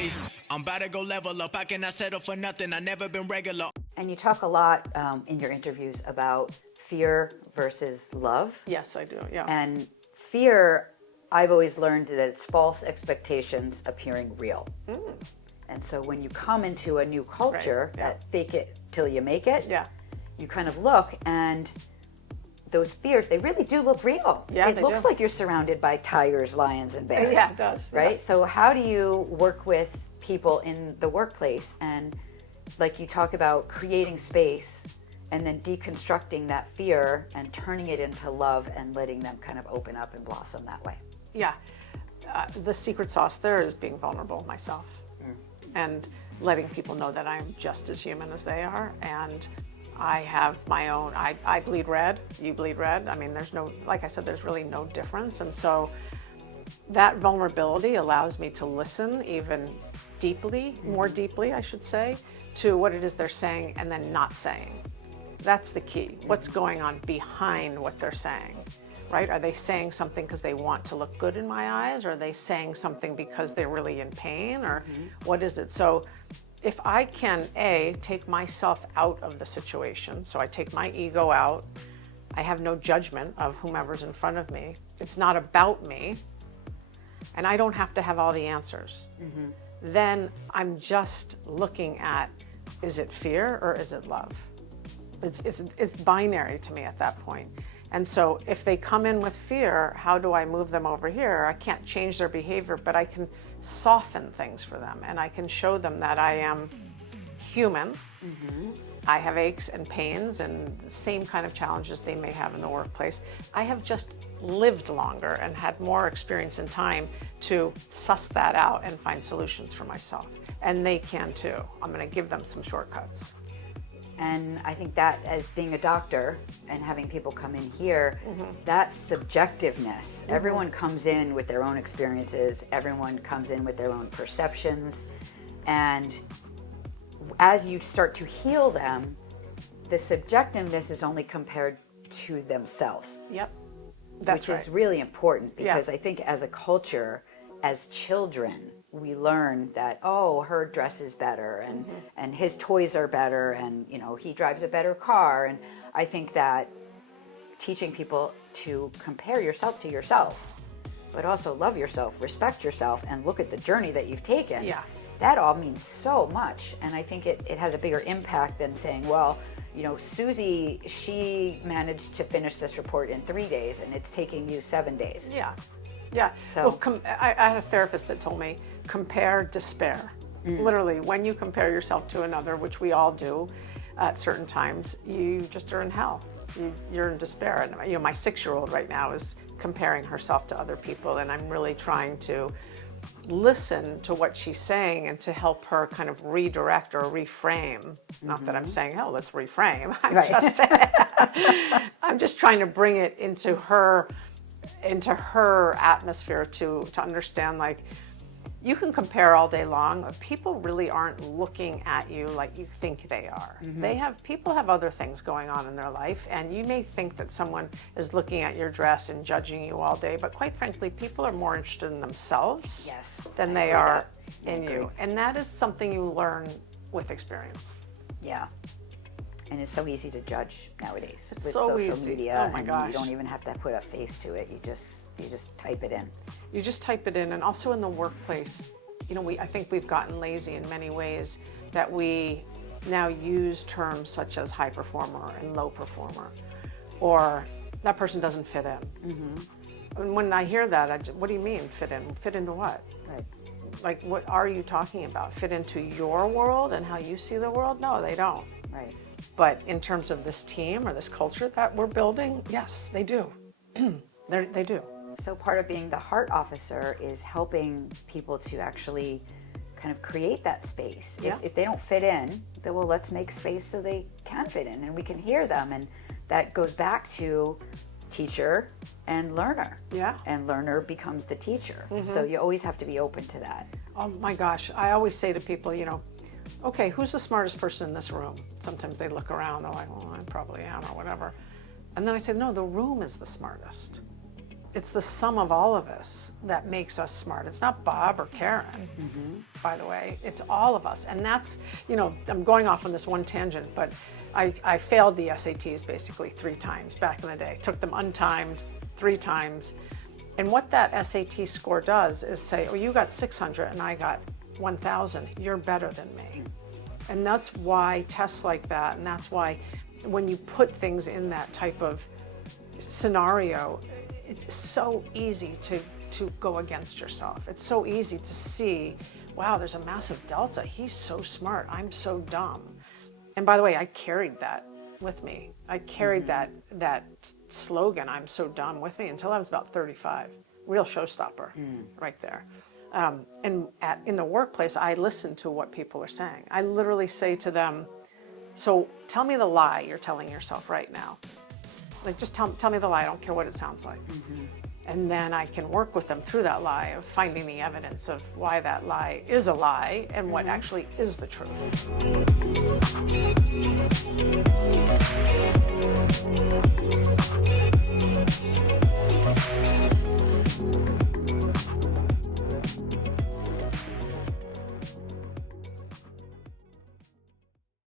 Hey, I'm about to go level up. I cannot settle for nothing. I never been regular. And you talk a lot in your interviews about fear versus love. Yes, I do, yeah. And fear, I've always learned that it's false expectations appearing real. And so when you come into a new culture, that fake it till you make it, you kind of look, and those fears, they really do look real. Yeah, it looks like you're surrounded by tigers, lions, and bears. Yeah, it does. Right? Yeah. So how do you work with people in the workplace, and like you talk about creating space and then deconstructing that fear and turning it into love and letting them kind of open up and blossom that way? Yeah. The secret sauce there is being vulnerable myself and letting people know that I'm just as human as they are, and I have my own, I bleed red, you bleed red. I mean, there's no, like I said, there's really no difference. And so that vulnerability allows me to listen even deeply, more deeply, I should say, to what it is they're saying and then not saying. That's the key. What's going on behind what they're saying, right? Are they saying something because they want to look good in my eyes? Or are they saying something because they're really in pain? Or what is it? So if I can, A, take myself out of the situation, so I take my ego out, I have no judgment of whomever's in front of me, it's not about me, and I don't have to have all the answers, then I'm just looking at, is it fear or is it love? It's binary to me at that point. And so if they come in with fear, how do I move them over here? I can't change their behavior, but I can soften things for them, and I can show them that I am human. I have aches and pains and the same kind of challenges they may have in the workplace. I have just lived longer and had more experience and time to suss that out and find solutions for myself. And they can too. I'm going to give them some shortcuts. And I think that, as being a doctor and having people come in here, that subjectiveness, everyone comes in with their own experiences, everyone comes in with their own perceptions, and as you start to heal them, the subjectiveness is only compared to themselves. Yep, that's which right. is really important, because I think as a culture, as children, we learn that, oh, her dress is better, and his toys are better, and he drives a better car. And I think that teaching people to compare yourself to yourself, but also love yourself, respect yourself, and look at the journey that you've taken, that all means so much. And I think it has a bigger impact than saying, well, Susie, she managed to finish this report in 3 days and it's taking you 7 days. Yeah. So I had a therapist that told me, compare despair. Literally, when you compare yourself to another, which we all do at certain times, you just are in hell. You're in despair. And my 6-year-old right now is comparing herself to other people, and I'm really trying to listen to what she's saying and to help her kind of redirect or reframe. Not that I'm saying, oh, let's reframe. Just saying, I'm just trying to bring it into her atmosphere to understand, like, you can compare all day long, but people really aren't looking at you like you think they are. People have other things going on in their life, and you may think that someone is looking at your dress and judging you all day, but quite frankly, people are more interested in themselves than they are in you. And that is something you learn with experience. Yeah. And it's so easy to judge nowadays with so social easy. media. Oh my and gosh. you don't even have to put a face to it. You just type it in. You just type it in. And also in the workplace, I think we've gotten lazy in many ways, that we now use terms such as high performer and low performer, or that person doesn't fit in. And when I hear that, what do you mean fit in? Fit into what? Right. Like, what are you talking about? Fit into your world and how you see the world? No, they don't. Right. But in terms of this team or this culture that we're building, yes, they do. They do. So part of being the heart officer is helping people to actually kind of create that space. If they don't fit in, then let's make space so they can fit in and we can hear them. And that goes back to teacher and learner. Yeah. And learner becomes the teacher. So you always have to be open to that. Oh my gosh, I always say to people, okay, who's the smartest person in this room? Sometimes they look around, they're like, well, I probably am or whatever. And then I say, no, the room is the smartest. it's the sum of all of us that makes us smart. It's not Bob or Karen, by the way. It's all of us. And that's, I'm going off on this one tangent, but I failed the SATs basically 3 times back in the day. Took them untimed 3 times. And what that SAT score does is say, oh, you got 600 and I got 1,000. You're better than me. And that's why tests like that, and that's why when you put things in that type of scenario, it's so easy to go against yourself. It's so easy to see, wow, there's a massive delta. He's so smart. I'm so dumb. And by the way, I carried that with me. I carried that slogan, I'm so dumb, with me until I was about 35. Real showstopper right there. And in the workplace, I listen to what people are saying. I literally say to them, so tell me the lie you're telling yourself right now. Like, just tell me the lie, I don't care what it sounds like. And then I can work with them through that lie of finding the evidence of why that lie is a lie and what actually is the truth.